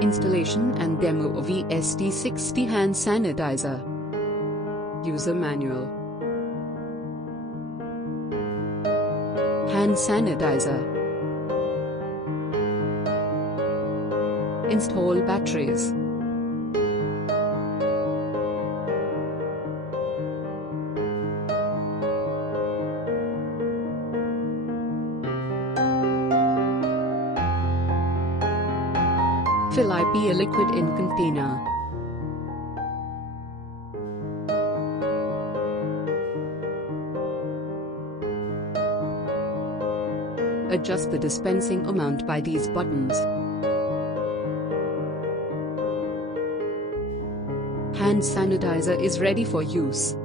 Installation and demo of EST6D hand sanitizer. User manual. Hand sanitizer. Install batteries. Fill IP liquid in container. Adjust the dispensing amount by these buttons. Hand sanitizer is ready for use.